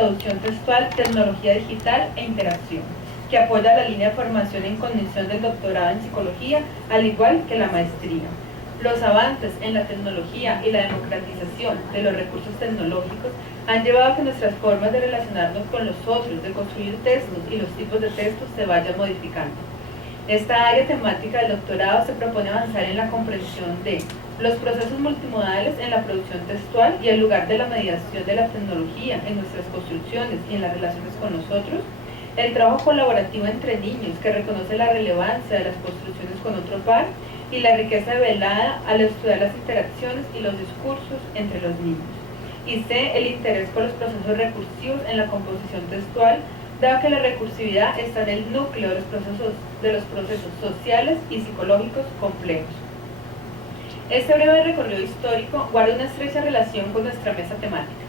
producción textual, tecnología digital e interacción, que apoya la línea de formación en condición del doctorado en psicología, al igual que la maestría. Los avances en la tecnología y la democratización de los recursos tecnológicos han llevado a que nuestras formas de relacionarnos con los otros, de construir textos y los tipos de textos se vayan modificando. Esta área temática del doctorado se propone avanzar en la comprensión de los procesos multimodales en la producción textual y el lugar de la mediación de la tecnología en nuestras construcciones y en las relaciones con nosotros, el trabajo colaborativo entre niños que reconoce la relevancia de las construcciones con otro par y la riqueza velada al estudiar las interacciones y los discursos entre los niños. Y C, el interés por los procesos recursivos en la composición textual, dado que la recursividad está en el núcleo de los procesos sociales y psicológicos complejos. Este breve recorrido histórico guarda una estrecha relación con nuestra mesa temática.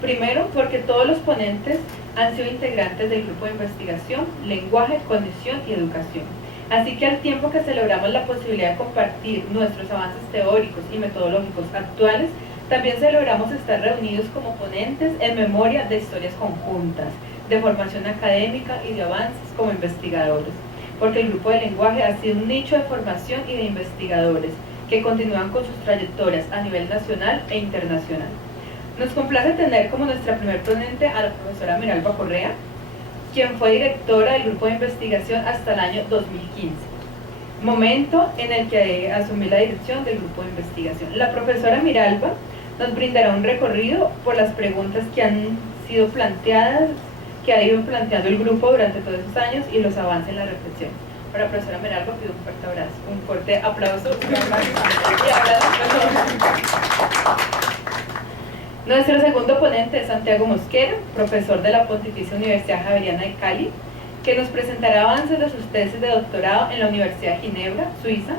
Primero, porque todos los ponentes han sido integrantes del grupo de investigación, lenguaje, condición y educación. Así que al tiempo que celebramos la posibilidad de compartir nuestros avances teóricos y metodológicos actuales, también celebramos estar reunidos como ponentes en memoria de historias conjuntas, de formación académica y de avances como investigadores, porque el grupo de lenguaje ha sido un nicho de formación y de investigadores que continúan con sus trayectorias a nivel nacional e internacional. Nos complace tener como nuestra primer ponente a la profesora Miralba Correa, quien fue directora del grupo de investigación hasta el año 2015, momento en el que asumí la dirección del grupo de investigación. La profesora Miralba nos brindará un recorrido por las preguntas que han sido planteadas, que ha ido planteando el grupo durante todos esos años y los avances en la reflexión. Para la profesora Miralba pido un fuerte abrazo, un fuerte aplauso. Nuestro segundo ponente es Santiago Mosquera, profesor de la Pontificia Universidad Javeriana de Cali, que nos presentará avances de sus tesis de doctorado en la Universidad de Ginebra, Suiza,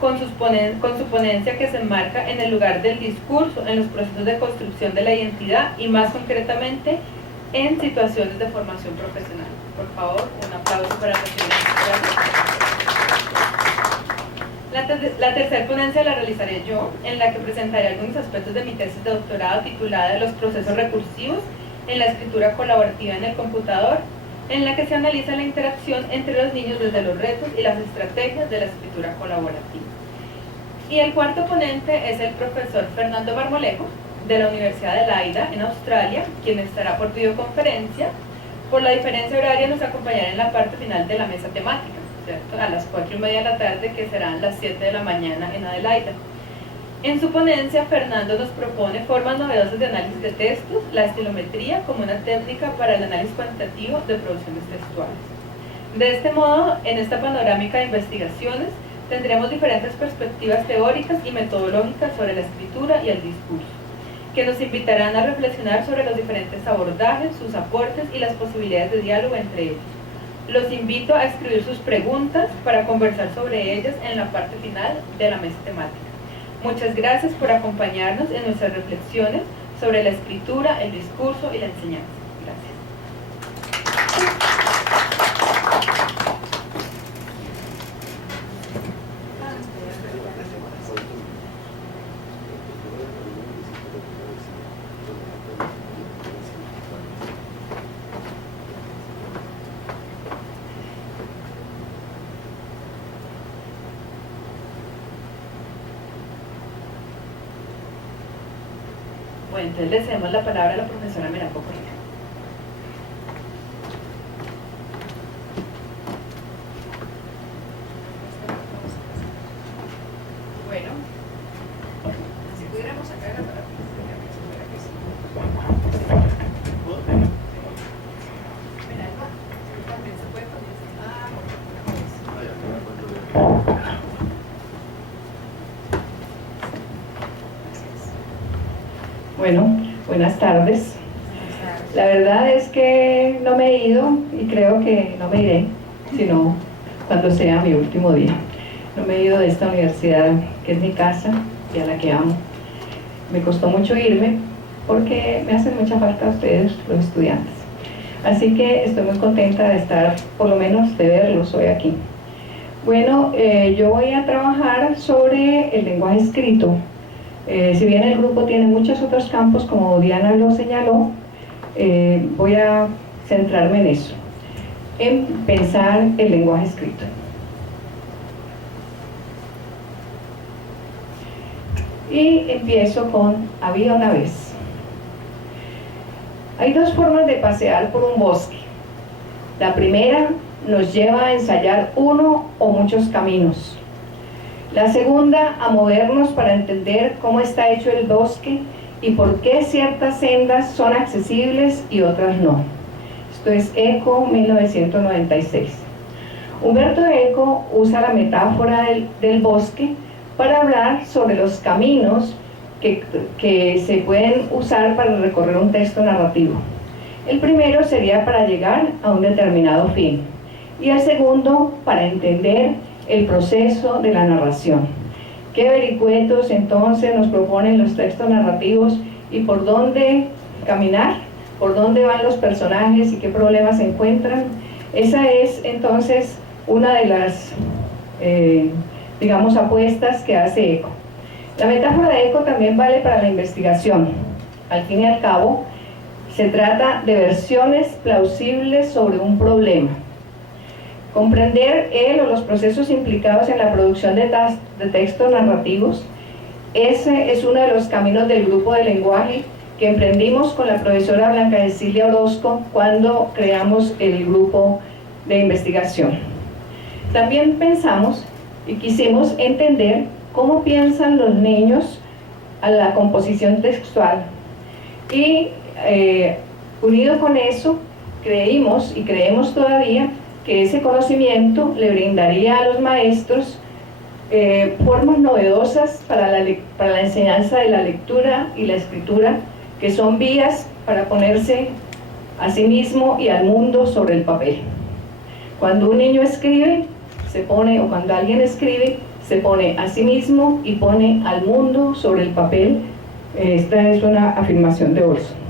con su ponencia que se enmarca en el lugar del discurso en los procesos de construcción de la identidad y más concretamente en situaciones de formación profesional. Por favor, un aplauso para la señora. La tercera ponencia la realizaré yo, en la que presentaré algunos aspectos de mi tesis de doctorado titulada Los procesos recursivos en la escritura colaborativa en el computador, en la que se analiza la interacción entre los niños desde los retos y las estrategias de la escritura colaborativa. Y el cuarto ponente es el profesor Fernando Marmolejo, de la Universidad de Leiden, en Australia, quien estará por videoconferencia. Por la diferencia horaria nos acompañará en la parte final de la mesa temática, ¿cierto? A las 4:30 de la tarde, que serán las 7 de la mañana en Adelaida. En su ponencia, Fernando nos propone formas novedosas de análisis de textos, la estilometría como una técnica para el análisis cuantitativo de producciones textuales. De este modo, en esta panorámica de investigaciones, tendremos diferentes perspectivas teóricas y metodológicas sobre la escritura y el discurso, que nos invitarán a reflexionar sobre los diferentes abordajes, sus aportes y las posibilidades de diálogo entre ellos. Los invito a escribir sus preguntas para conversar sobre ellas en la parte final de la mesa temática. Muchas gracias por acompañarnos en nuestras reflexiones sobre la escritura, el discurso y la enseñanza. Gracias. Bueno, entonces le cedemos la palabra a la profesora Miralba Correa. Bueno, si pudiéramos sacar la palabra, que sí. Miralba, también se puede poner. Bueno, buenas tardes. La verdad es que no me he ido y creo que no me iré, sino cuando sea mi último día. No me he ido de esta universidad que es mi casa y a la que amo. Me costó mucho irme porque me hacen mucha falta a ustedes, los estudiantes. Así que estoy muy contenta de estar, por lo menos de verlos hoy aquí. Bueno, yo voy a trabajar sobre el lenguaje escrito. Si bien el grupo tiene muchos otros campos, como Diana lo señaló, voy a centrarme en eso, en pensar el lenguaje escrito. Y empiezo con había una vez. Hay dos formas de pasear por un bosque. La primera nos lleva a ensayar uno o muchos caminos. La segunda, a movernos para entender cómo está hecho el bosque y por qué ciertas sendas son accesibles y otras no. Esto es Eco, 1996. Humberto Eco usa la metáfora del bosque para hablar sobre los caminos que se pueden usar para recorrer un texto narrativo. El primero sería para llegar a un determinado fin y el segundo para entender el proceso de la narración. ¿Qué vericuetos entonces nos proponen los textos narrativos y por dónde caminar? ¿Por dónde van los personajes y qué problemas se encuentran? Esa es entonces una de las, digamos, apuestas que hace Eco. La metáfora de Eco también vale para la investigación. Al fin y al cabo, se trata de versiones plausibles sobre un problema. Comprender él o los procesos implicados en la producción de textos narrativos, ese es uno de los caminos del grupo de lenguaje que emprendimos con la profesora Blanca Cecilia Orozco cuando creamos el grupo de investigación. También pensamos y quisimos entender cómo piensan los niños a la composición textual y unido con eso creímos y creemos todavía que ese conocimiento le brindaría a los maestros formas novedosas para la enseñanza de la lectura y la escritura, que son vías para ponerse a sí mismo y al mundo sobre el papel. Cuando un niño escribe, se pone, o cuando alguien escribe, se pone a sí mismo y pone al mundo sobre el papel. Esta es una afirmación de Olson.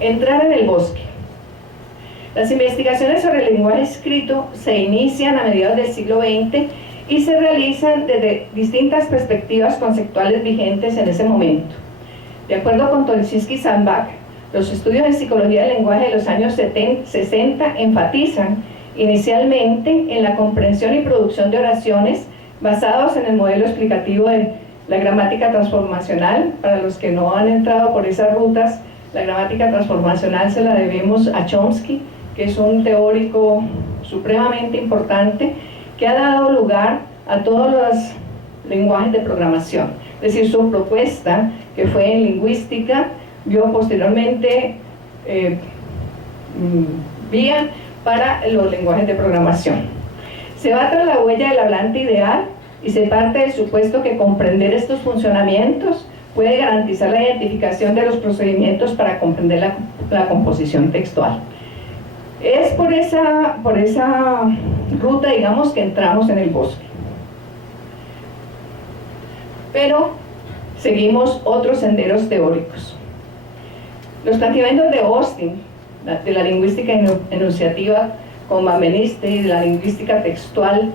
Entrar en el bosque. Las investigaciones sobre el lenguaje escrito se inician a mediados del siglo XX y se realizan desde distintas perspectivas conceptuales vigentes en ese momento. De acuerdo con Tolchinsky y Sandbach, los estudios en psicología del lenguaje de los años 60 enfatizan inicialmente en la comprensión y producción de oraciones basados en el modelo explicativo de la gramática transformacional. Para los que no han entrado por esas rutas, la gramática transformacional se la debemos a Chomsky, que es un teórico supremamente importante que ha dado lugar a todos los lenguajes de programación. Es decir, su propuesta, que fue en lingüística, vio posteriormente vía para los lenguajes de programación. Se va tras la huella del hablante ideal y se parte del supuesto que comprender estos funcionamientos puede garantizar la identificación de los procedimientos para comprender la composición textual. Es por esa ruta, digamos, que entramos en el bosque. Pero seguimos otros senderos teóricos. Los planteamientos de Austin, de la lingüística enunciativa con Van Beniste y de la lingüística textual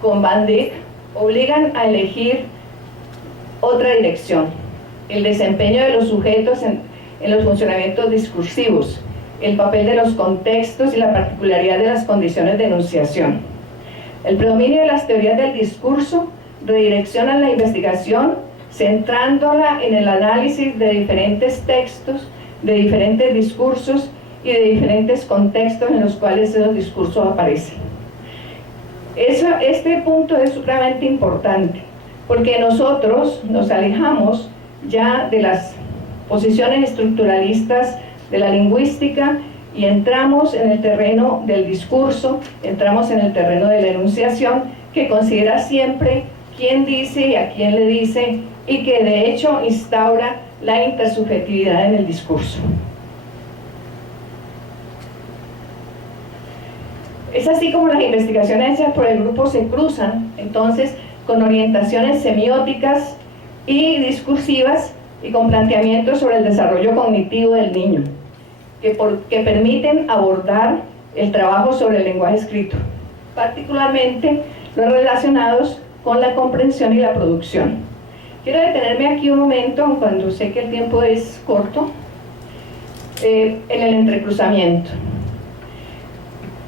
con Van Dyck, obligan a elegir otra dirección: el desempeño de los sujetos en los funcionamientos discursivos, el papel de los contextos y la particularidad de las condiciones de enunciación. El predominio de las teorías del discurso redirecciona la investigación centrándola en el análisis de diferentes textos, de diferentes discursos y de diferentes contextos en los cuales esos discursos aparecen. Este punto es supremamente importante porque nosotros nos alejamos ya de las posiciones estructuralistas de la lingüística y entramos en el terreno del discurso, entramos en el terreno de la enunciación, que considera siempre quién dice y a quién le dice, y que de hecho instaura la intersubjetividad en el discurso. Es así como las investigaciones hechas por el grupo se cruzan entonces con orientaciones semióticas y discursivas y con planteamientos sobre el desarrollo cognitivo del niño, que permiten abordar el trabajo sobre el lenguaje escrito, particularmente los relacionados con la comprensión y la producción. Quiero detenerme aquí un momento, cuando sé que el tiempo es corto, en el entrecruzamiento.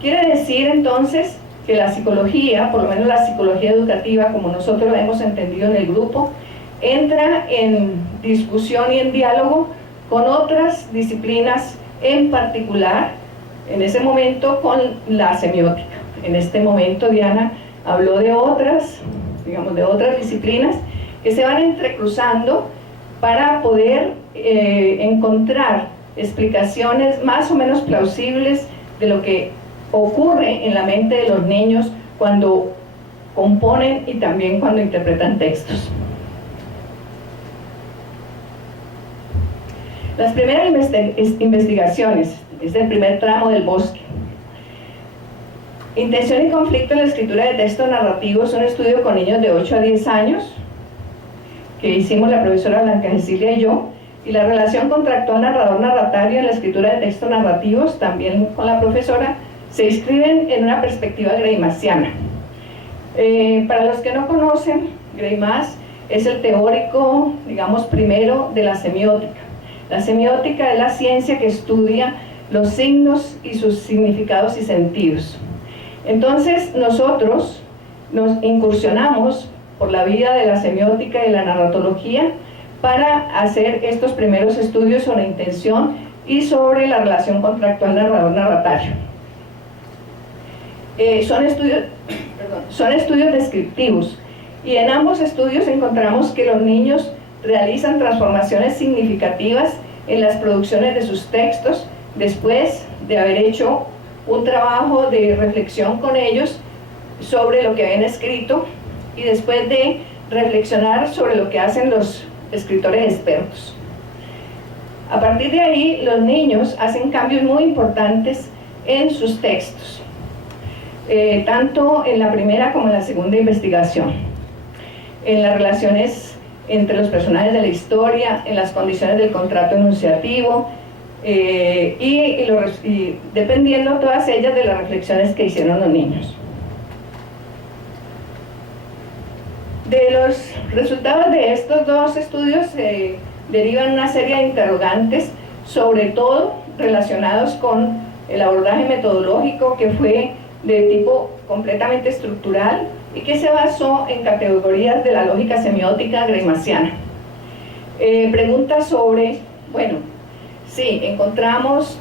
Quiere decir entonces que la psicología, por lo menos la psicología educativa, como nosotros la hemos entendido en el grupo, entra en discusión y en diálogo con otras disciplinas, en particular, en ese momento, con la semiótica. En este momento Diana habló de otras, digamos, de otras disciplinas que se van entrecruzando para poder encontrar explicaciones más o menos plausibles de lo que ocurre en la mente de los niños cuando componen y también cuando interpretan textos. Las primeras investigaciones, es el primer tramo del bosque. Intención y conflicto en la escritura de textos narrativos, un estudio con niños de 8 a 10 años, que hicimos la profesora Blanca Cecilia y yo, y la relación contractual narrador-narratario en la escritura de textos narrativos, también con la profesora, se inscriben en una perspectiva greimassiana. Para los que no conocen, Greimas es el teórico, digamos, primero de la semiótica. La semiótica es la ciencia que estudia los signos y sus significados y sentidos. Entonces, nosotros nos incursionamos por la vía de la semiótica y la narratología para hacer estos primeros estudios sobre intención y sobre la relación contractual narrador-narratario. Son estudios descriptivos, y en ambos estudios encontramos que los niños realizan transformaciones significativas en las producciones de sus textos después de haber hecho un trabajo de reflexión con ellos sobre lo que habían escrito y después de reflexionar sobre lo que hacen los escritores expertos. A partir de ahí, los niños hacen cambios muy importantes en sus textos, tanto en la primera como en la segunda investigación, en las relaciones entre los personajes de la historia, en las condiciones del contrato enunciativo, y dependiendo todas ellas de las reflexiones que hicieron los niños. De los resultados de estos dos estudios derivan una serie de interrogantes, sobre todo relacionados con el abordaje metodológico, que fue de tipo completamente estructural y que se basó en categorías de la lógica semiótica greimassiana. Preguntas sobre, bueno, sí, encontramos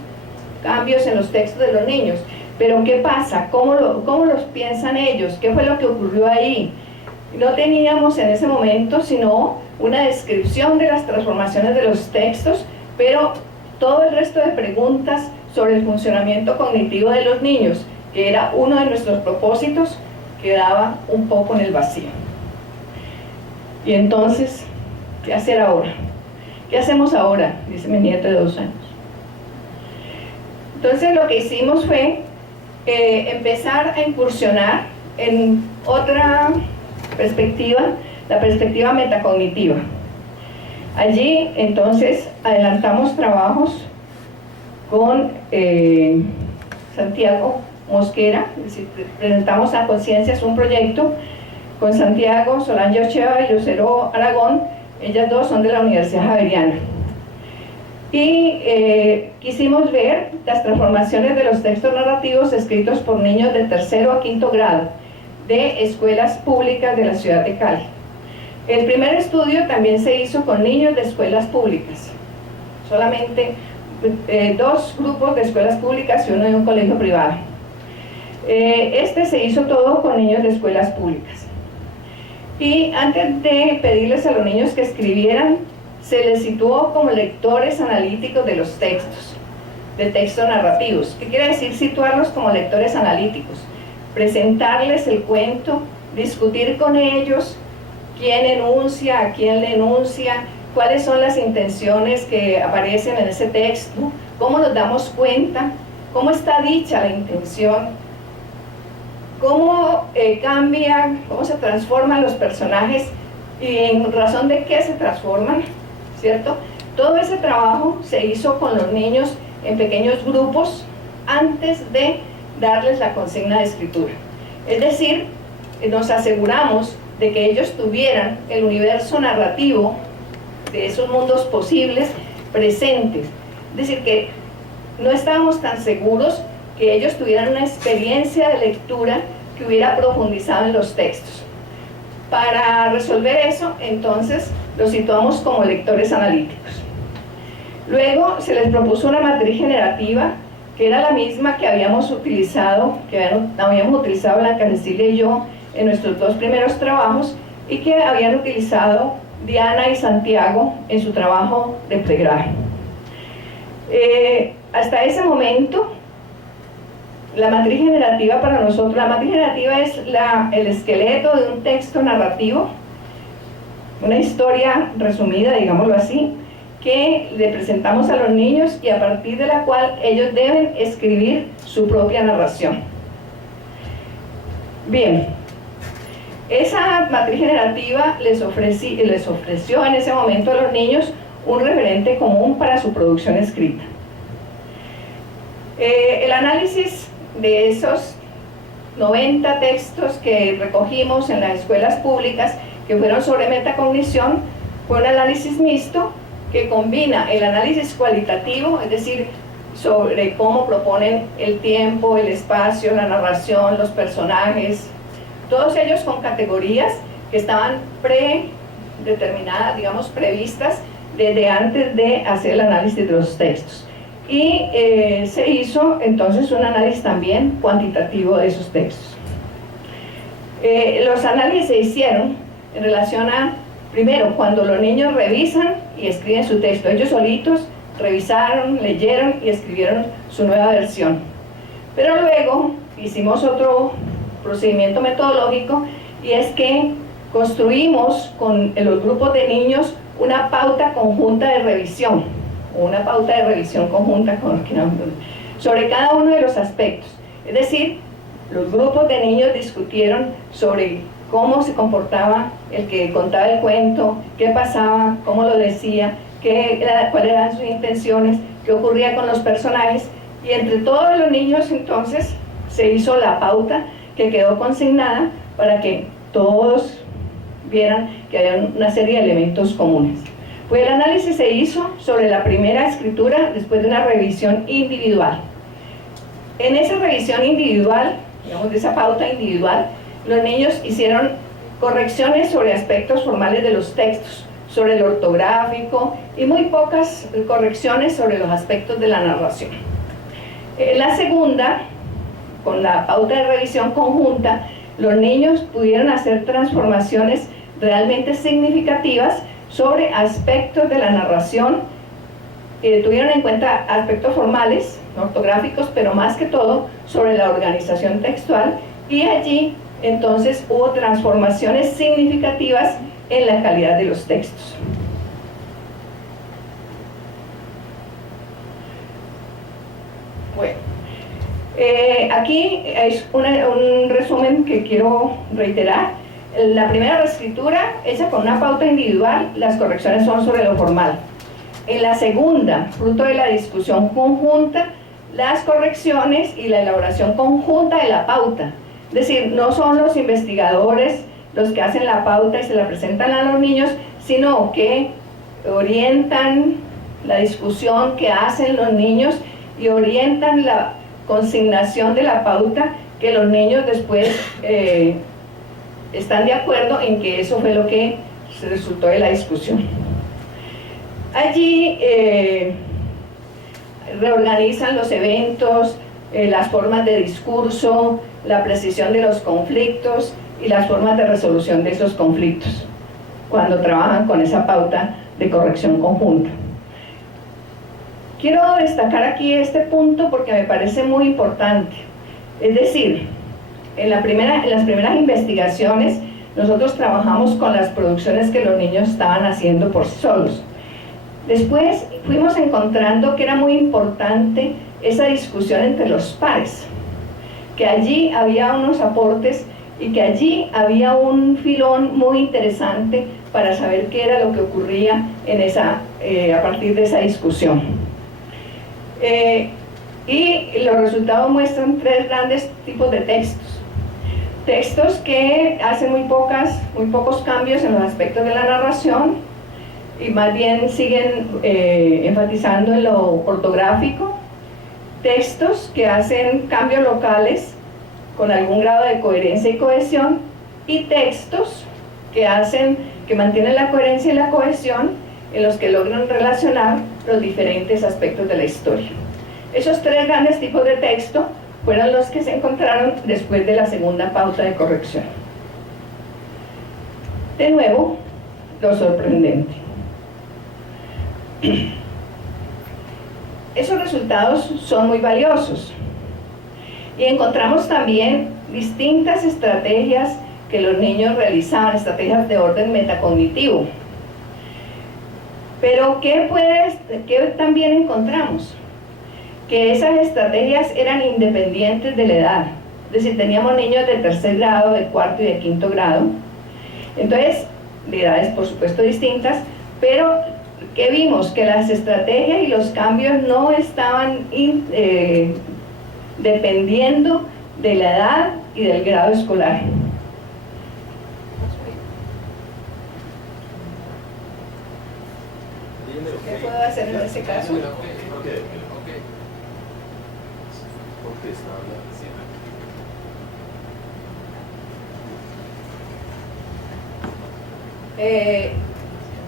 cambios en los textos de los niños, pero ¿qué pasa? ¿Cómo los piensan ellos? ¿Qué fue lo que ocurrió ahí? No teníamos en ese momento sino una descripción de las transformaciones de los textos, pero todo el resto de preguntas sobre el funcionamiento cognitivo de los niños, que era uno de nuestros propósitos, quedaba un poco en el vacío. Y entonces, ¿qué hacer ahora? ¿Qué hacemos ahora? Dice mi nieto de 2 años. Entonces lo que hicimos fue empezar a incursionar en otra perspectiva, la perspectiva metacognitiva. Allí entonces adelantamos trabajos con Santiago Mosquera, es decir, presentamos a Conciencias un proyecto con Santiago, Solange Ochoa y Lucero Aragón. Ellas dos son de la Universidad Javeriana. Y quisimos ver las transformaciones de los textos narrativos escritos por niños de 3º a 5º grado de escuelas públicas de la ciudad de Cali. El primer estudio también se hizo con niños de escuelas públicas, solamente 2 grupos de escuelas públicas y uno de un colegio privado. Este se hizo todo con niños de escuelas públicas. Y antes de pedirles a los niños que escribieran, se les situó como lectores analíticos de los textos, de textos narrativos. ¿Qué quiere decir situarlos como lectores analíticos? Presentarles el cuento, discutir con ellos quién enuncia, a quién le enuncia, cuáles son las intenciones que aparecen en ese texto, cómo nos damos cuenta, cómo está dicha la intención, cómo cambian, cómo se transforman los personajes y en razón de qué se transforman, ¿cierto? Todo ese trabajo se hizo con los niños en pequeños grupos antes de darles la consigna de escritura. Es decir, nos aseguramos de que ellos tuvieran el universo narrativo de esos mundos posibles presentes. Es decir, que no estábamos tan seguros que ellos tuvieran una experiencia de lectura que hubiera profundizado en los textos. Para resolver eso, entonces, los situamos como lectores analíticos. Luego se les propuso una matriz generativa, que era la misma que habíamos utilizado Blanca Cecilia y yo en nuestros dos primeros trabajos, y que habían utilizado Diana y Santiago en su trabajo de pregrado. Hasta ese momento, la matriz generativa para nosotros, la matriz generativa es el esqueleto de un texto narrativo, una historia resumida, digámoslo así, que le presentamos a los niños y a partir de la cual ellos deben escribir su propia narración. Bien, esa matriz generativa les ofreció en ese momento a los niños un referente común para su producción escrita. El análisis de esos 90 textos que recogimos en las escuelas públicas que fueron sobre metacognición fue un análisis mixto que combina el análisis cualitativo, es decir, sobre cómo proponen el tiempo, el espacio, la narración, los personajes, todos ellos con categorías que estaban predeterminadas, digamos, previstas desde antes de hacer el análisis de los textos. Y se hizo entonces un análisis también cuantitativo de esos textos. Los análisis se hicieron en relación a, primero, cuando los niños revisan y escriben su texto. Ellos solitos revisaron, leyeron y escribieron su nueva versión. Pero luego hicimos otro procedimiento metodológico, y es que construimos con los grupos de niños una pauta conjunta de revisión, una pauta de revisión conjunta sobre cada uno de los aspectos. Es decir, los grupos de niños discutieron sobre cómo se comportaba el que contaba el cuento, qué pasaba, cómo lo decía, cuáles eran sus intenciones, qué ocurría con los personajes, y entre todos los niños entonces se hizo la pauta que quedó consignada para que todos vieran que había una serie de elementos comunes. Pues el análisis se hizo sobre la primera escritura después de una revisión individual. En esa revisión individual, digamos de esa pauta individual, los niños hicieron correcciones sobre aspectos formales de los textos, sobre el ortográfico, y muy pocas correcciones sobre los aspectos de la narración. La segunda, con la pauta de revisión conjunta, los niños pudieron hacer transformaciones realmente significativas sobre aspectos de la narración. Tuvieron en cuenta aspectos formales, ortográficos, pero más que todo sobre la organización textual, y allí entonces hubo transformaciones significativas en la calidad de los textos. Bueno, aquí es un resumen que quiero reiterar. La primera reescritura, hecha con una pauta individual, las correcciones son sobre lo formal. En la segunda, fruto de la discusión conjunta, las correcciones y la elaboración conjunta de la pauta. Es decir, no son los investigadores los que hacen la pauta y se la presentan a los niños, sino que orientan la discusión que hacen los niños y orientan la consignación de la pauta, que los niños después están de acuerdo en que eso fue lo que se resultó de la discusión. Allí reorganizan los eventos, las formas de discurso, la precisión de los conflictos y las formas de resolución de esos conflictos cuando trabajan con esa pauta de corrección conjunta. Quiero destacar aquí este punto porque me parece muy importante. Es decir, en las primeras investigaciones nosotros trabajamos con las producciones que los niños estaban haciendo por sí solos. Después fuimos encontrando que era muy importante esa discusión entre los pares, que allí había unos aportes y que allí había un filón muy interesante para saber qué era lo que ocurría a partir de esa discusión. Y los resultados muestran tres grandes tipos de textos. Textos que hacen muy pocos cambios en los aspectos de la narración y más bien siguen enfatizando en lo ortográfico. Textos que hacen cambios locales con algún grado de coherencia y cohesión, y textos que mantienen la coherencia y la cohesión, en los que logran relacionar los diferentes aspectos de la historia. Esos tres grandes tipos de texto fueron los que se encontraron después de la segunda pauta de corrección. De nuevo, lo sorprendente. Esos resultados son muy valiosos y encontramos también distintas estrategias que los niños realizaban, estrategias de orden metacognitivo. Pero ¿qué también encontramos? Que esas estrategias eran independientes de la edad. Es decir, teníamos niños de tercer grado, de cuarto y de quinto grado. Entonces, de edades por supuesto distintas, pero ¿qué vimos? Que las estrategias y los cambios no estaban dependiendo de la edad y del grado escolar. ¿Qué puedo hacer en ese caso?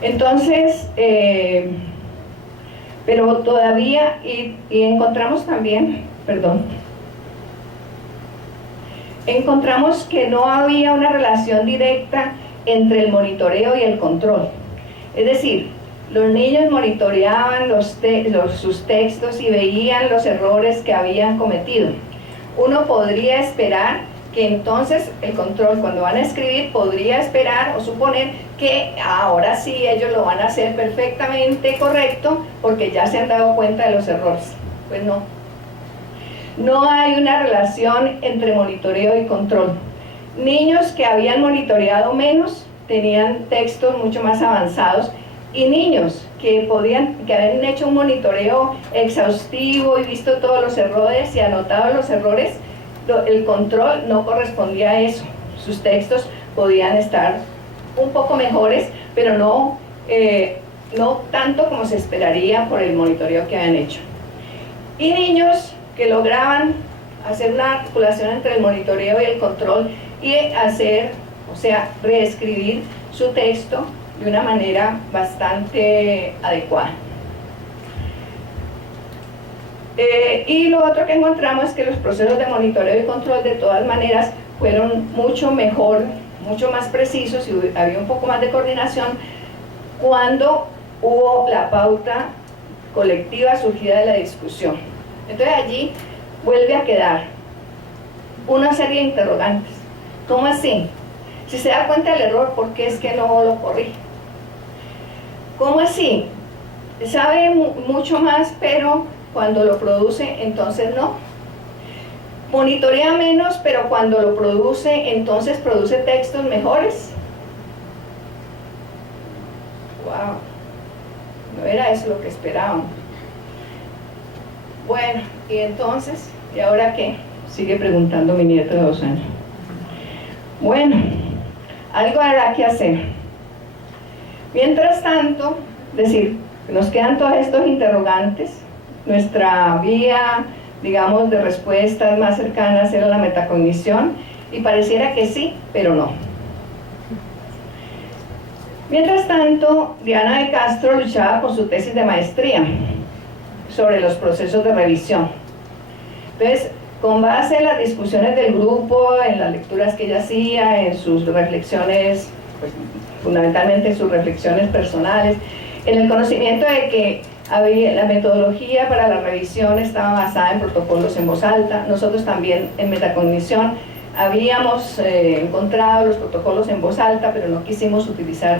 Entonces, pero todavía, y encontramos también, encontramos que no había una relación directa entre el monitoreo y el control. Es decir, los niños monitoreaban sus textos y veían los errores que habían cometido. Uno podría esperar que entonces el control, cuando van a escribir, podría esperar o suponer que ahora sí ellos lo van a hacer perfectamente correcto porque ya se han dado cuenta de los errores. Pues no. No hay una relación entre monitoreo y control. Niños que habían monitoreado menos tenían textos mucho más avanzados, y niños que habían hecho un monitoreo exhaustivo y visto todos los errores y anotado los errores, el control no correspondía a eso. Sus textos podían estar un poco mejores, pero no tanto como se esperaría por el monitoreo que habían hecho. Y niños que lograban hacer una articulación entre el monitoreo y el control y reescribir su texto de una manera bastante adecuada. Y lo otro que encontramos es que los procesos de monitoreo y control de todas maneras fueron mucho mejor, mucho más precisos, y había un poco más de coordinación cuando hubo la pauta colectiva surgida de la discusión. Entonces allí vuelve a quedar una serie de interrogantes. ¿Cómo así? Si se da cuenta del error, ¿por qué es que no lo corrige? ¿Cómo así? Sabe mucho más, pero cuando lo produce, entonces no. Monitorea menos, pero cuando lo produce, entonces produce textos mejores. ¡Wow! No era eso lo que esperaban. Bueno, y entonces, ¿y ahora qué? Sigue preguntando mi nieto de 2 años. Bueno, algo habrá que hacer. Mientras tanto, es decir, nos quedan todos estos interrogantes. Nuestra vía, digamos, de respuestas más cercanas era la metacognición, y pareciera que sí, pero no. Mientras tanto, Diana de Castro luchaba por su tesis de maestría sobre los procesos de revisión. Entonces, con base en las discusiones del grupo, en las lecturas que ella hacía, en sus reflexiones, pues, fundamentalmente en sus reflexiones personales, en el conocimiento de que la metodología para la revisión estaba basada en protocolos en voz alta. Nosotros también en metacognición habíamos encontrado los protocolos en voz alta, pero no quisimos utilizar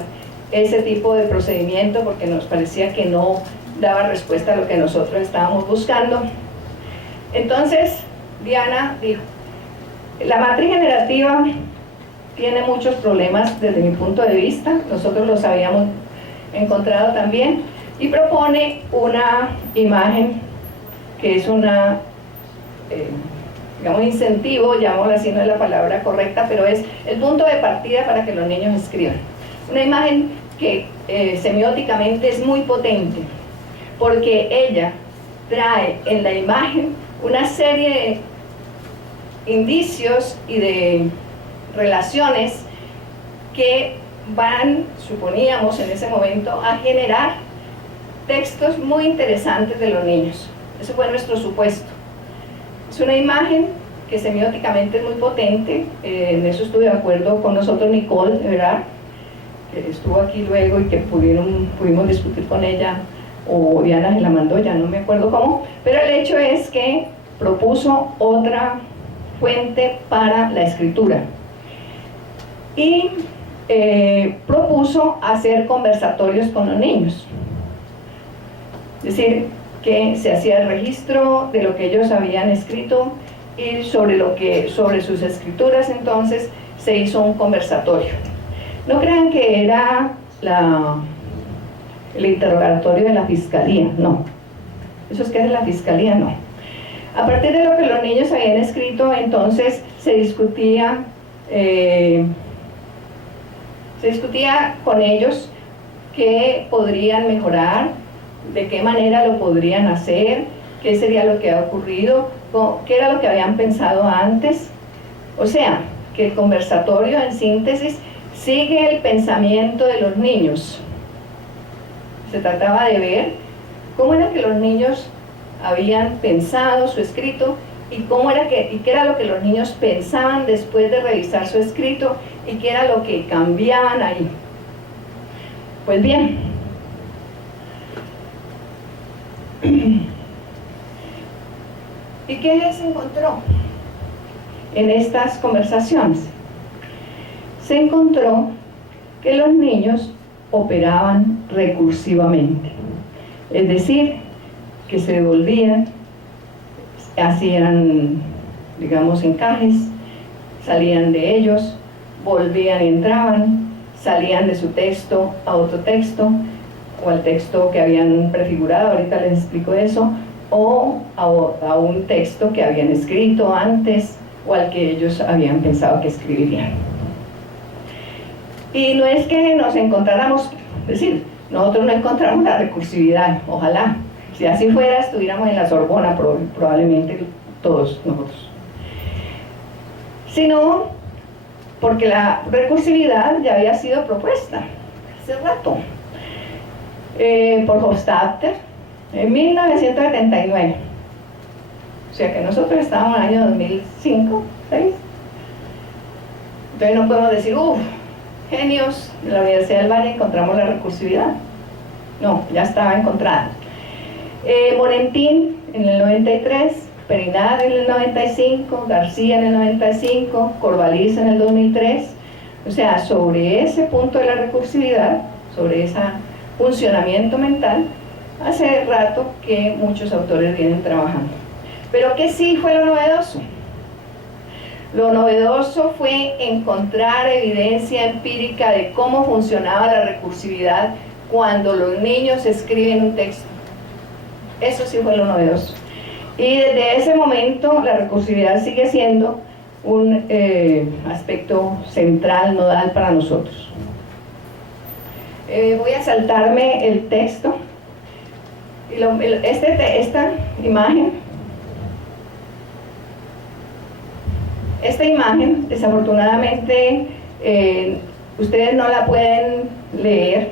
ese tipo de procedimiento porque nos parecía que no daba respuesta a lo que nosotros estábamos buscando. Entonces Diana dijo: la matriz generativa tiene muchos problemas desde mi punto de vista, nosotros los habíamos encontrado también, y propone una imagen que es una digamos, incentivo, llamémoslo así, no es la palabra correcta, pero es el punto de partida para que los niños escriban. Una imagen que semióticamente es muy potente, porque ella trae en la imagen una serie de indicios y de relaciones que van, suponíamos en ese momento, a generar textos muy interesantes de los niños. Eso fue nuestro supuesto. Es una imagen que semióticamente es muy potente, en eso estuve de acuerdo con nosotros Nicole, ¿verdad?, que estuvo aquí luego y que pudimos discutir con ella, o Diana se la mandó, ya no me acuerdo cómo, pero el hecho es que propuso otra fuente para la escritura y propuso hacer conversatorios con los niños, es decir, que se hacía el registro de lo que ellos habían escrito y sobre sus escrituras entonces se hizo un conversatorio. No crean que era el interrogatorio de la fiscalía, no. Eso es que es la fiscalía, no. A partir de lo que los niños habían escrito, entonces se discutía con ellos qué podrían mejorar, de qué manera lo podrían hacer, qué sería lo que ha ocurrido, qué era lo que habían pensado antes. O sea, que el conversatorio, en síntesis, sigue el pensamiento de los niños. Se trataba de ver cómo era que los niños habían pensado su escrito y qué era lo que los niños pensaban después de revisar su escrito y qué era lo que cambiaban ahí. Pues bien, ¿y qué se encontró en estas conversaciones? Se encontró que los niños operaban recursivamente, es decir, que se devolvían, hacían, digamos, encajes, salían de ellos, volvían y entraban, salían de su texto a otro texto, o al texto que habían prefigurado, ahorita les explico eso, o a un texto que habían escrito antes, o al que ellos habían pensado que escribirían. Y no es que nos encontráramos, es decir, nosotros no encontramos la recursividad, ojalá, si así fuera estuviéramos en la Sorbona probablemente todos nosotros, sino porque la recursividad ya había sido propuesta hace rato por Hofstadter en 1979, o sea que nosotros estábamos en el año 2005, 2006, entonces no podemos decir, genios de la Universidad del Valle, encontramos la recursividad. No, ya estaba encontrada. Morentín en el 93, Perinar en el 95, García en el 95, Corvallis en el 2003. O sea, sobre ese punto de la recursividad, sobre ese funcionamiento mental, hace rato que muchos autores vienen trabajando. Pero ¿qué sí fue lo novedoso? Lo novedoso fue encontrar evidencia empírica de cómo funcionaba la recursividad cuando los niños escriben un texto. Eso sí fue lo novedoso. Y desde ese momento la recursividad sigue siendo un aspecto central, nodal para nosotros. Voy a saltarme el texto. Esta imagen, desafortunadamente, ustedes no la pueden leer,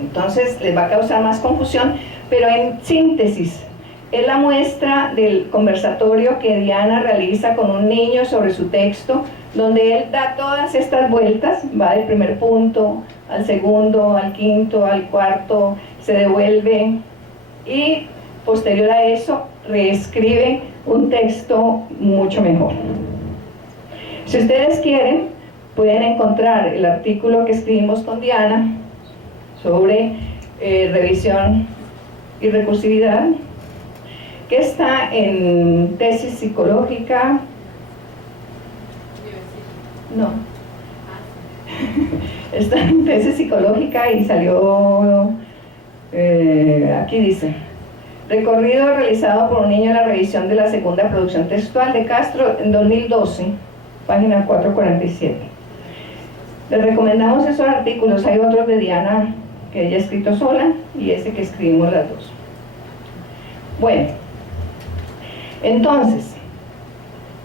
entonces les va a causar más confusión, pero en síntesis, es la muestra del conversatorio que Diana realiza con un niño sobre su texto, donde él da todas estas vueltas, va del primer punto al segundo, al quinto, al cuarto, se devuelve y posterior a eso reescribe un texto mucho mejor. Si ustedes quieren, pueden encontrar el artículo que escribimos con Diana sobre revisión y recursividad, que está en tesis psicológica. No. Está en tesis psicológica y salió, aquí dice, Recorrido realizado por un niño en la revisión de la segunda producción textual de Castro en 2012, página 447. Les recomendamos esos artículos, hay otros de Diana que ella ha escrito sola y ese que escribimos las dos. Bueno, entonces,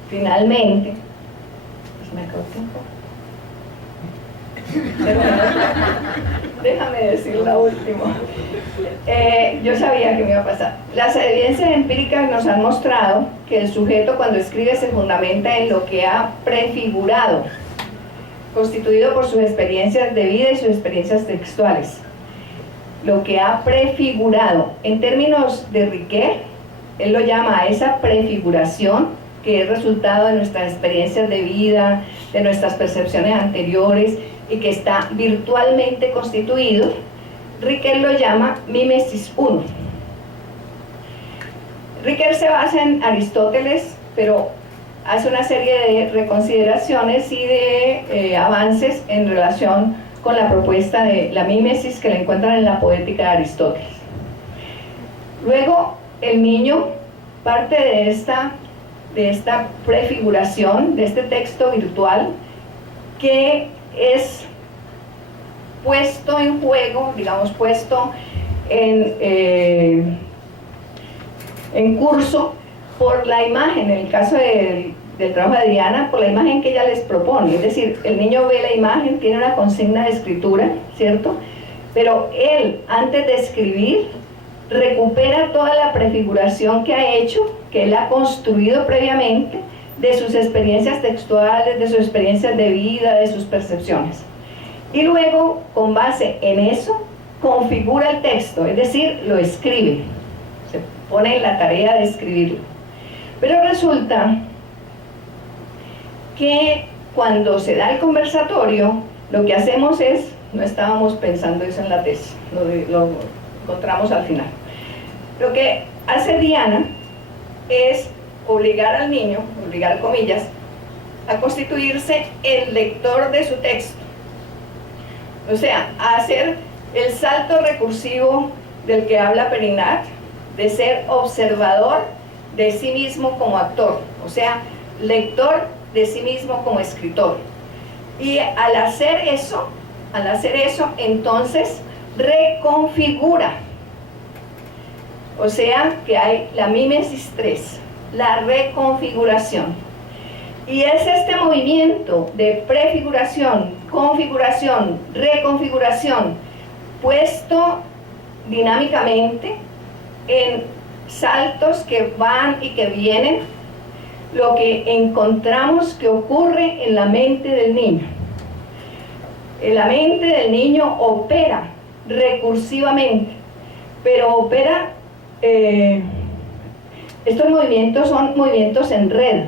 finalmente, pues me acabó el tiempo. Déjame decir la última. Yo sabía que me iba a pasar. Las evidencias empíricas nos han mostrado que el sujeto cuando escribe se fundamenta en lo que ha prefigurado, constituido por sus experiencias de vida y sus experiencias textuales. Lo que ha prefigurado, en términos de Riquet, él lo llama a esa prefiguración que es resultado de nuestras experiencias de vida, de nuestras percepciones anteriores y que está virtualmente constituido. Riquet lo llama mímesis 1. Riquet se basa en Aristóteles, pero hace una serie de reconsideraciones y de avances en relación con la propuesta de la mímesis que la encuentran en la Poética de Aristóteles. Luego, el niño parte de esta prefiguración, de este texto virtual, que es puesto en juego, digamos, puesto en curso por la imagen, en el caso del trabajo de Diana, por la imagen que ella les propone. Es decir, el niño ve la imagen, tiene una consigna de escritura, ¿cierto? Pero él, antes de escribir, recupera toda la prefiguración que ha hecho, que él ha construido previamente, de sus experiencias textuales, de sus experiencias de vida, de sus percepciones. Y luego, con base en eso, configura el texto, es decir, lo escribe. Se pone en la tarea de escribirlo. Pero resulta que cuando se da el conversatorio, lo que hacemos es, no estábamos pensando eso en la tesis, lo encontramos al final. Lo que hace Diana es obligar al niño, obligar comillas, a constituirse el lector de su texto. O sea, a hacer el salto recursivo del que habla Perinat, de ser observador de sí mismo como actor, o sea, lector de sí mismo como escritor. Y al hacer eso, entonces reconfigura. O sea, que hay la mímesis 3, la reconfiguración. Y es este movimiento de prefiguración, configuración, reconfiguración, puesto dinámicamente en saltos que van y que vienen, lo que encontramos que ocurre en la mente del niño. La mente del niño opera recursivamente, pero opera, estos movimientos son movimientos en red,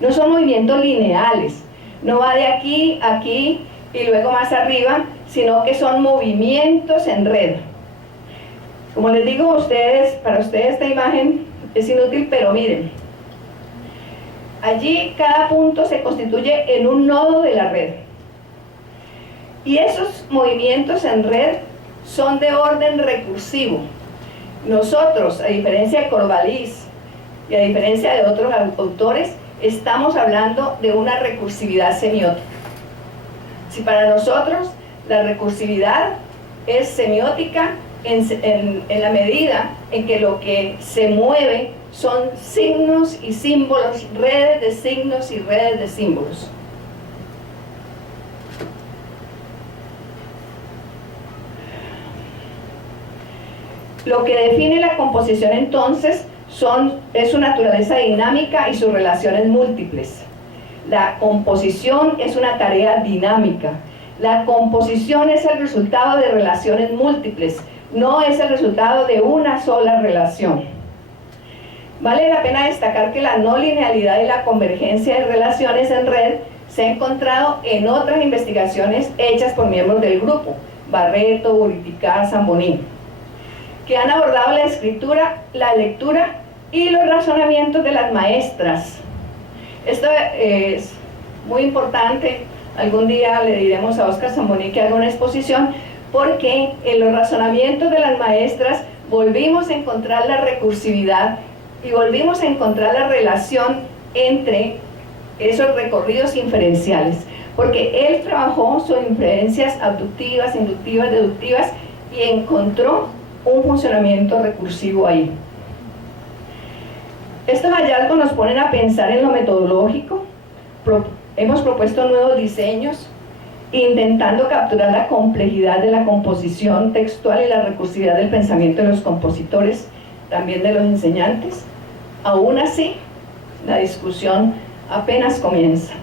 no son movimientos lineales, no va de aquí a aquí y luego más arriba, sino que son movimientos en red. Como les digo a ustedes, para ustedes esta imagen es inútil, pero miren, allí cada punto se constituye en un nodo de la red. Y esos movimientos en red son de orden recursivo. Nosotros, a diferencia de Corvallis y a diferencia de otros autores, estamos hablando de una recursividad semiótica. Si para nosotros la recursividad es semiótica en la medida en que lo que se mueve son signos y símbolos, redes de signos y redes de símbolos. Lo que define la composición entonces es su naturaleza dinámica y sus relaciones múltiples. La composición es una tarea dinámica. La composición es el resultado de relaciones múltiples, no es el resultado de una sola relación. Vale la pena destacar que la no linealidad y la convergencia de relaciones en red se ha encontrado en otras investigaciones hechas por miembros del grupo, Barreto, Buriticá, Zambonin, que han abordado la escritura, la lectura y los razonamientos de las maestras. Esto es muy importante. Algún día le diremos a Óscar Zambonin que haga una exposición, porque en los razonamientos de las maestras volvimos a encontrar la recursividad y volvimos a encontrar la relación entre esos recorridos inferenciales, porque él trabajó sobre inferencias abductivas, inductivas, deductivas y encontró un funcionamiento recursivo ahí. Estos hallazgos nos ponen a pensar en lo metodológico. Hemos propuesto nuevos diseños, intentando capturar la complejidad de la composición textual y la recursividad del pensamiento de los compositores, también de los enseñantes. Aún así, la discusión apenas comienza.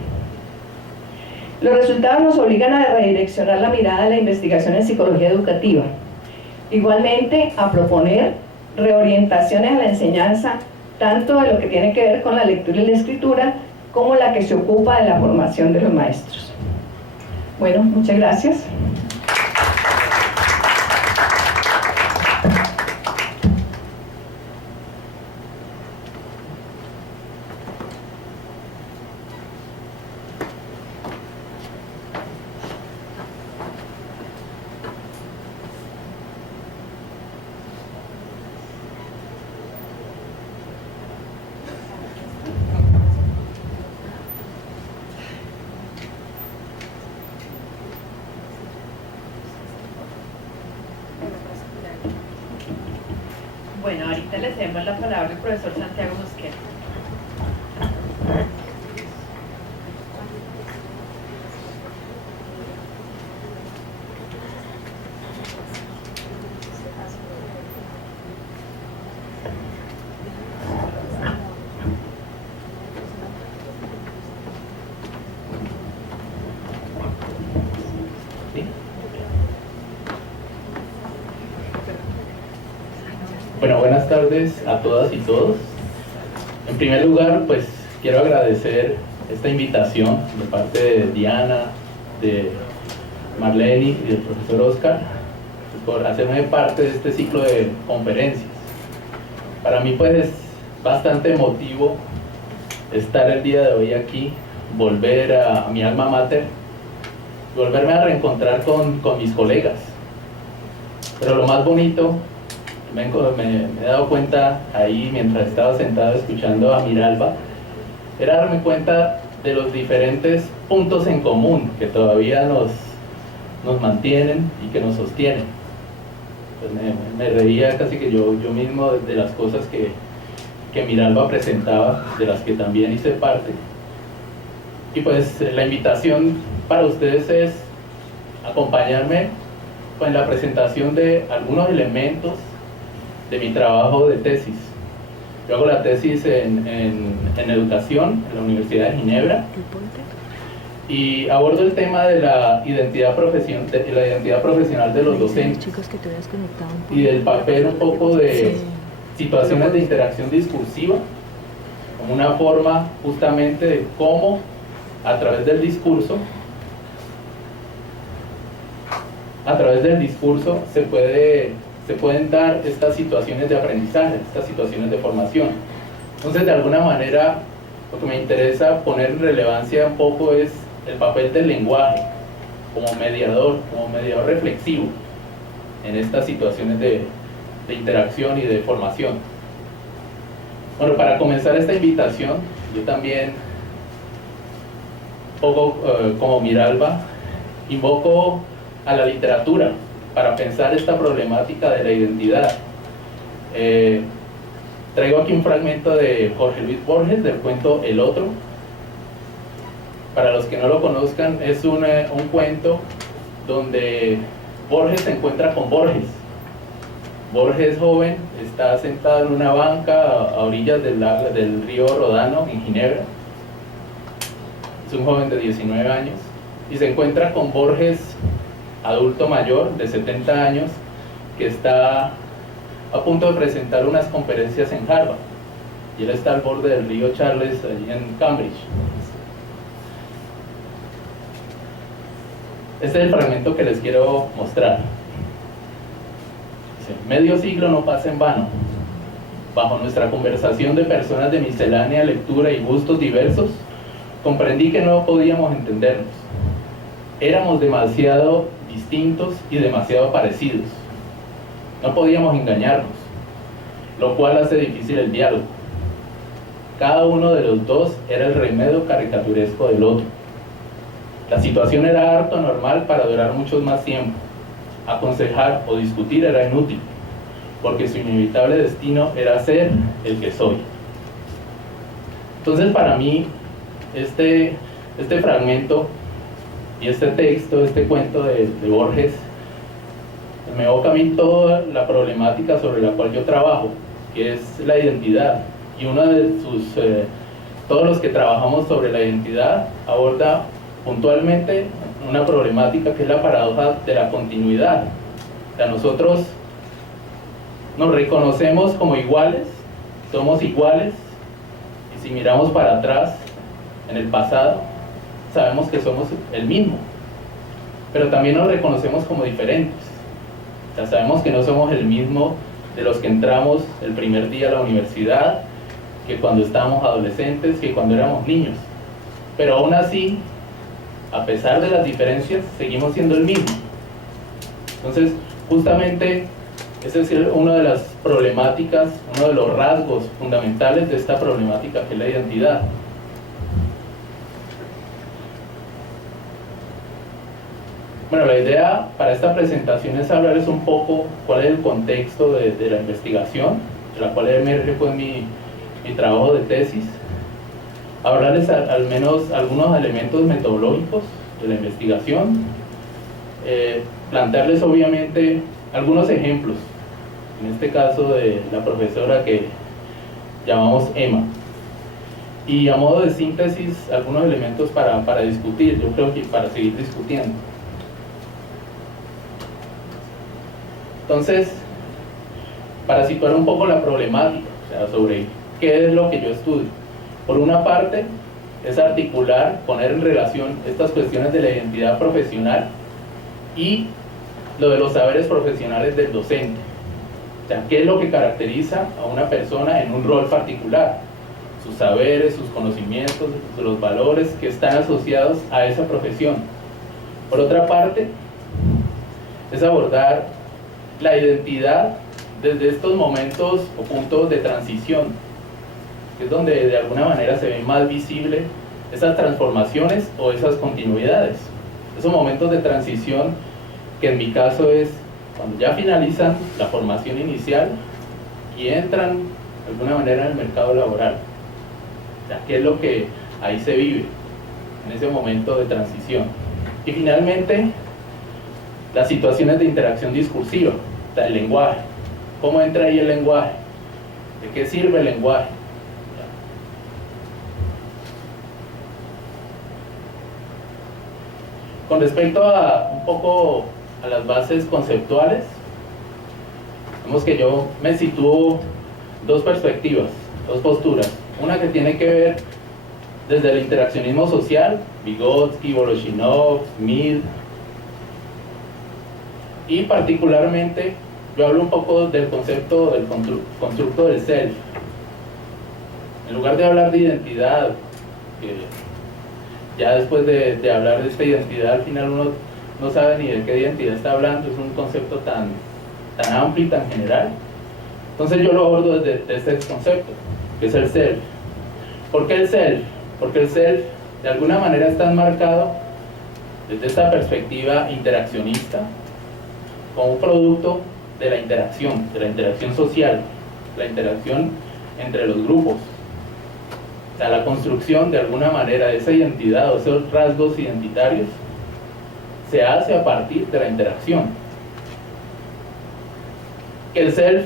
Los resultados nos obligan a redireccionar la mirada de la investigación en psicología educativa. Igualmente, a proponer reorientaciones a la enseñanza, tanto de lo que tiene que ver con la lectura y la escritura, como la que se ocupa de la formación de los maestros. Bueno, muchas gracias. Bueno, ahorita le cedemos la palabra al profesor Santiago Mosquera. Bueno, buenas tardes a todas y todos. En primer lugar, pues quiero agradecer esta invitación de parte de Diana, de Marlene y del profesor Oscar por hacerme parte de este ciclo de conferencias. Para mí pues es bastante emotivo estar el día de hoy aquí, volver a mi alma mater, volverme a reencontrar con mis colegas. Pero lo más bonito, me he dado cuenta ahí mientras estaba sentado escuchando a Miralba, era darme cuenta de los diferentes puntos en común que todavía nos mantienen y que nos sostienen. Pues me reía casi que yo mismo de las cosas que Miralba presentaba, de las que también hice parte. Y pues la invitación para ustedes es acompañarme en la presentación de algunos elementos de mi trabajo de tesis. Yo hago la tesis en educación en la Universidad de Ginebra y abordo el tema de la identidad profesional de los docentes y del papel un poco de situaciones de interacción discursiva como una forma justamente de cómo a través del discurso se pueden dar estas situaciones de aprendizaje, estas situaciones de formación. Entonces, de alguna manera, lo que me interesa poner en relevancia un poco es el papel del lenguaje como mediador reflexivo en estas situaciones de interacción y de formación. Bueno, para comenzar esta invitación, yo también, poco como Miralba, invoco a la literatura para pensar esta problemática de la identidad. Traigo aquí un fragmento de Jorge Luis Borges del cuento El Otro. Para los que no lo conozcan, es un cuento donde Borges se encuentra con Borges. Borges joven está sentado en una banca a orillas del río Rodano en Ginebra. Es un joven de 19 años y se encuentra con Borges adulto mayor de 70 años que está a punto de presentar unas conferencias en Harvard y él está al borde del río Charles allí en Cambridge. Este es el fragmento que les quiero mostrar. Dice: medio siglo no pasa en vano. Bajo nuestra conversación de personas de miscelánea lectura y gustos diversos, comprendí que no podíamos entendernos. Éramos demasiado distintos y demasiado parecidos. No podíamos engañarnos. lo cual hace difícil el diálogo. Cada uno de los dos era el remedio caricaturesco del otro. La situación era harto normal para durar mucho más tiempo. Aconsejar o discutir era inútil, porque su inevitable destino era ser el que soy. Entonces, para mí, este fragmento y este texto, este cuento de Borges, me evoca a mí toda la problemática sobre la cual yo trabajo, que es la identidad. Y uno de todos los que trabajamos sobre la identidad aborda puntualmente una problemática que es la paradoja de la continuidad. O sea, nosotros nos reconocemos como iguales, somos iguales, y si miramos para atrás, en el pasado, sabemos que somos el mismo, pero también nos reconocemos como diferentes. O sea, sabemos que no somos el mismo de los que entramos el primer día a la universidad, que cuando estábamos adolescentes, que cuando éramos niños, pero aún así, a pesar de las diferencias, seguimos siendo el mismo. Entonces, justamente, esa es una de las problemáticas, uno de los rasgos fundamentales de esta problemática que es la identidad. Bueno, la idea para esta presentación es hablarles un poco cuál es el contexto de la investigación, de la cual emerge pues mi trabajo de tesis, hablarles al menos algunos elementos metodológicos de la investigación, plantearles obviamente algunos ejemplos, en este caso de la profesora que llamamos Emma, y a modo de síntesis algunos elementos para discutir, yo creo que para seguir discutiendo. Entonces, para situar un poco la problemática, o sea, sobre qué es lo que yo estudio. Por una parte, es articular, poner en relación estas cuestiones de la identidad profesional y lo de los saberes profesionales del docente. O sea, qué es lo que caracteriza a una persona en un rol particular, sus saberes, sus conocimientos, los valores que están asociados a esa profesión. Por otra parte, es abordar la identidad desde estos momentos o puntos de transición, que es donde de alguna manera se ven más visibles esas transformaciones o esas continuidades. Esos momentos de transición que en mi caso es cuando ya finalizan la formación inicial y entran de alguna manera en el mercado laboral. O sea, ¿qué es lo que ahí se vive en ese momento de transición? Y finalmente, las situaciones de interacción discursiva, o sea, el lenguaje. ¿Cómo entra ahí el lenguaje? ¿De qué sirve el lenguaje? Con respecto a un poco a las bases conceptuales, vemos que yo me sitúo dos perspectivas, dos posturas. Una que tiene que ver desde el interaccionismo social, Vygotsky, Voloshinov, Mill, y particularmente yo hablo un poco del concepto del constructo del self. En lugar de hablar de identidad, que ya después de hablar de esta identidad, al final uno no sabe ni de qué identidad está hablando, es un concepto tan amplio y tan general. Entonces yo lo abordo desde este concepto, que es el self. ¿Por qué el self? Porque el self de alguna manera está enmarcado desde esta perspectiva interaccionista, como un producto de la interacción social, la interacción entre los grupos. O sea, la construcción de alguna manera de esa identidad o esos rasgos identitarios se hace a partir de la interacción. Que el self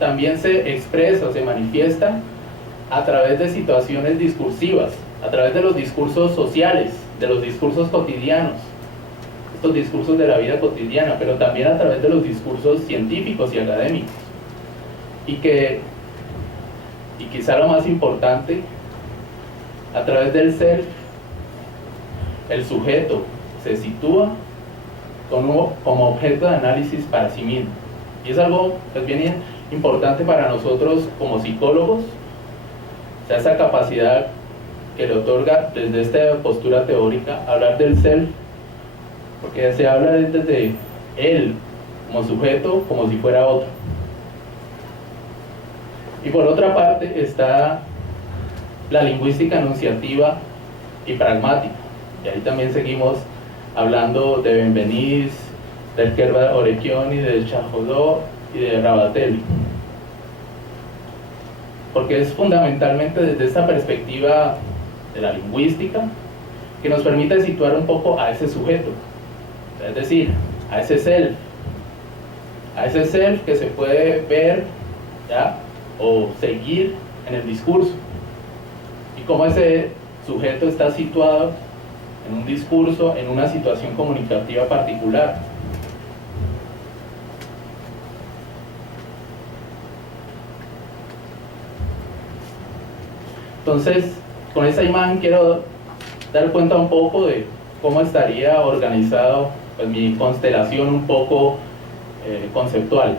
también se expresa o se manifiesta a través de situaciones discursivas, a través de los discursos sociales, de los discursos cotidianos, estos discursos de la vida cotidiana, pero también a través de los discursos científicos y académicos. Y quizá lo más importante, a través del self, el sujeto se sitúa como objeto de análisis para sí mismo. Y es algo pues, bien importante para nosotros como psicólogos, o sea, esa capacidad que le otorga desde esta postura teórica hablar del self, porque se habla desde él como sujeto, como si fuera otro. Y por otra parte está la lingüística enunciativa y pragmática. Y ahí también seguimos hablando de Benveniste, del Kerber Orekioni, del Chahodó y de Rabatelli. Porque es fundamentalmente desde esta perspectiva de la lingüística que nos permite situar un poco a ese sujeto, es decir, a ese self que se puede ver, ¿ya?, o seguir en el discurso, y cómo ese sujeto está situado en un discurso, en una situación comunicativa particular. Entonces, con esta imagen quiero dar cuenta un poco de cómo estaría organizado, pues, mi constelación un poco conceptual.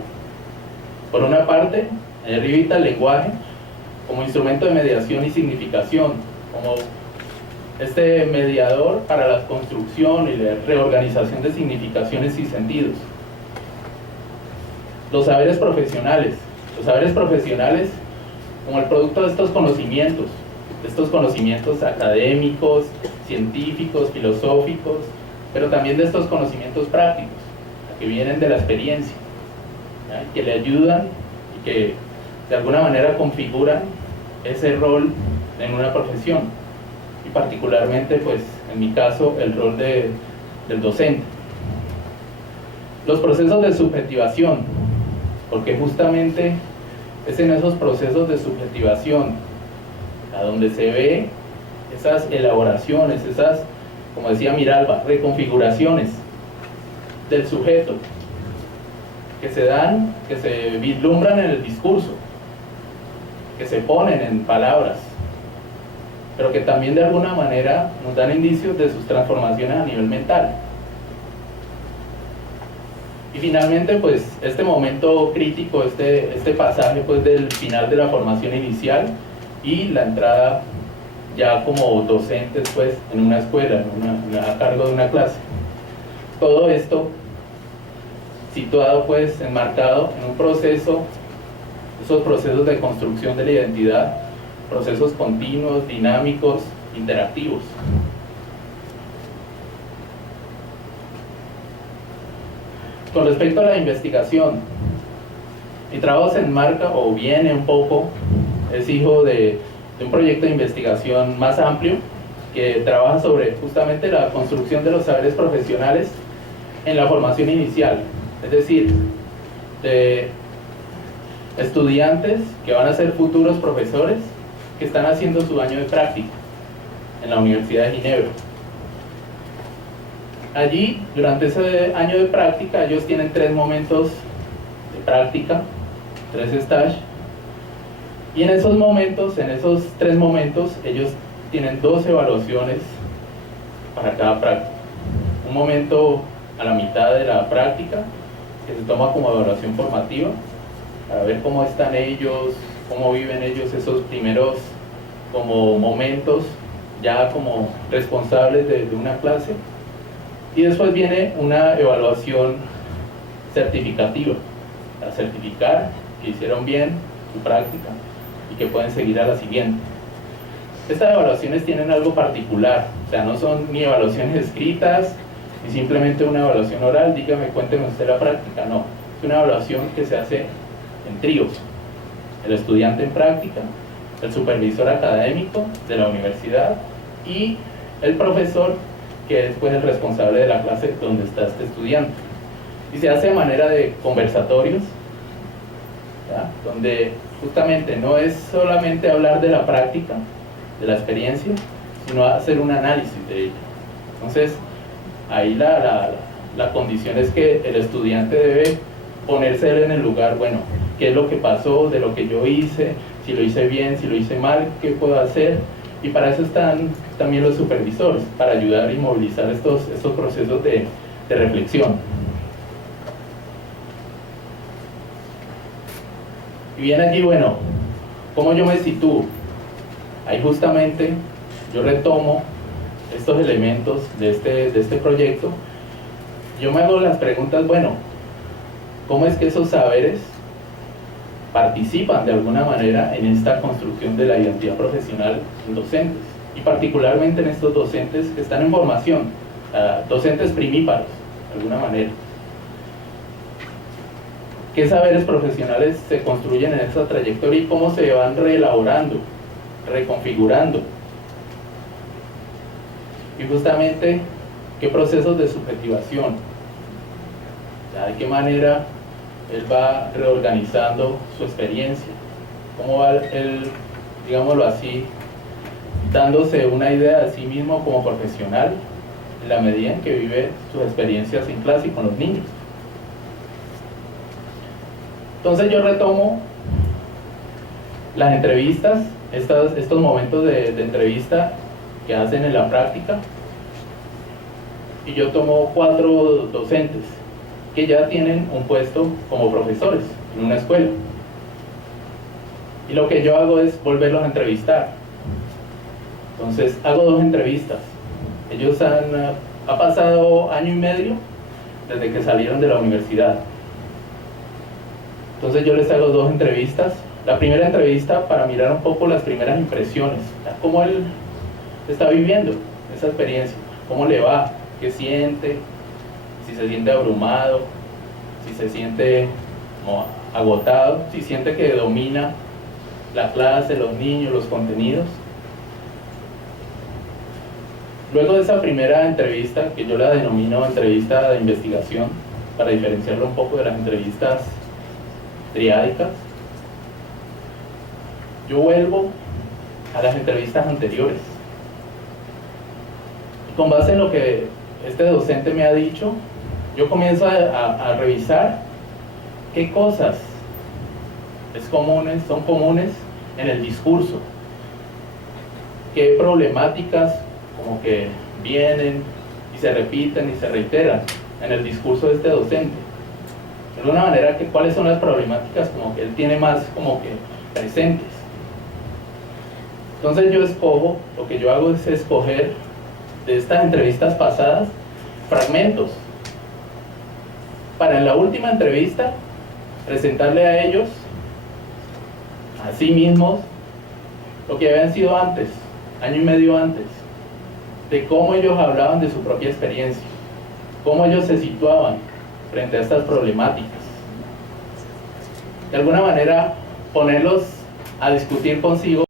Por una parte, arribita el lenguaje como instrumento de mediación y significación, como este mediador para la construcción y la reorganización de significaciones y sentidos. Los saberes profesionales como el producto de estos conocimientos académicos, científicos, filosóficos, pero también de estos conocimientos prácticos, que vienen de la experiencia, ¿ya?, que le ayudan y que de alguna manera configuran ese rol en una profesión, y particularmente, pues, en mi caso, el rol del docente. Los procesos de subjetivación, porque justamente es en esos procesos de subjetivación a donde se ve esas elaboraciones, esas, como decía Miralba, reconfiguraciones del sujeto que se dan, que se vislumbran en el discurso, que se ponen en palabras, pero que también de alguna manera nos dan indicios de sus transformaciones a nivel mental. Y finalmente, pues, este momento crítico, este pasaje, pues, del final de la formación inicial y la entrada ya como docentes, pues, en una escuela, a cargo de una clase. Todo esto situado, pues, enmarcado en un proceso, esos procesos de construcción de la identidad, procesos continuos, dinámicos, interactivos. Con respecto a la investigación, mi trabajo se enmarca o viene un poco, es hijo de un proyecto de investigación más amplio que trabaja sobre justamente la construcción de los saberes profesionales en la formación inicial, es decir, de estudiantes que van a ser futuros profesores que están haciendo su año de práctica en la Universidad de Ginebra. Allí, durante ese año de práctica, ellos tienen 3 momentos de práctica, 3 stages, y en esos momentos, en esos 3 momentos, ellos tienen 2 evaluaciones para cada práctica. Un momento a la mitad de la práctica, que se toma como evaluación formativa, para ver cómo están ellos, cómo viven ellos esos primeros como momentos, ya como responsables de una clase. Y después viene una evaluación certificativa, para certificar que hicieron bien su práctica y que pueden seguir a la siguiente. Estas evaluaciones tienen algo particular, o sea, no son ni evaluaciones escritas, ni simplemente una evaluación oral, dígame, cuénteme usted la práctica, no. Es una evaluación que se hace en tríos, el estudiante en práctica, el supervisor académico de la universidad y el profesor, que es, pues, el responsable de la clase donde está este estudiante. Y se hace de manera de conversatorios, ¿ya?, donde justamente no es solamente hablar de la práctica, de la experiencia, sino hacer un análisis de ella. Entonces, ahí la condición es que el estudiante debe ponerse en el lugar, bueno, qué es lo que pasó, de lo que yo hice, si lo hice bien, si lo hice mal, qué puedo hacer. Y para eso están también los supervisores, para ayudar y movilizar estos procesos de reflexión. Y viene allí, bueno, ¿cómo yo me sitúo? Ahí justamente yo retomo estos elementos de este proyecto. Yo me hago las preguntas, bueno, ¿cómo es que esos saberes participan de alguna manera en esta construcción de la identidad profesional en docentes, y particularmente en estos docentes que están en formación, docentes primíparos, de alguna manera. ¿Qué saberes profesionales se construyen en esta trayectoria y cómo se van reelaborando, reconfigurando? Y justamente, ¿qué procesos de subjetivación? ¿De qué manera él va reorganizando su experiencia? ¿Cómo va él, digámoslo así, dándose una idea de sí mismo como profesional en la medida en que vive sus experiencias en clase y con los niños? Entonces yo retomo las entrevistas, estos momentos de entrevista que hacen en la práctica, y yo tomo 4 docentes que ya tienen un puesto como profesores en una escuela, y lo que yo hago es volverlos a entrevistar. Entonces hago 2 entrevistas. Ellos ha pasado año y medio desde que salieron de la universidad. Entonces yo les hago 2 entrevistas. La primera entrevista para mirar un poco las primeras impresiones, cómo él está viviendo esa experiencia, cómo le va, qué siente, si se siente abrumado, si se siente agotado, si siente que domina la clase, los niños, los contenidos. Luego de esa primera entrevista, que yo la denomino entrevista de investigación, para diferenciarlo un poco de las entrevistas triádicas, yo vuelvo a las entrevistas anteriores. Y con base en lo que este docente me ha dicho, yo comienzo a revisar qué cosas son comunes en el discurso, qué problemáticas como que vienen y se repiten y se reiteran en el discurso de este docente. De alguna manera, cuáles son las problemáticas como que él tiene más como que presentes. Entonces yo escojo, lo que yo hago es escoger de estas entrevistas pasadas fragmentos para en la última entrevista presentarle a ellos, a sí mismos, lo que habían sido antes, año y medio antes, de cómo ellos hablaban de su propia experiencia, cómo ellos se situaban frente a estas problemáticas. De alguna manera, ponerlos a discutir consigo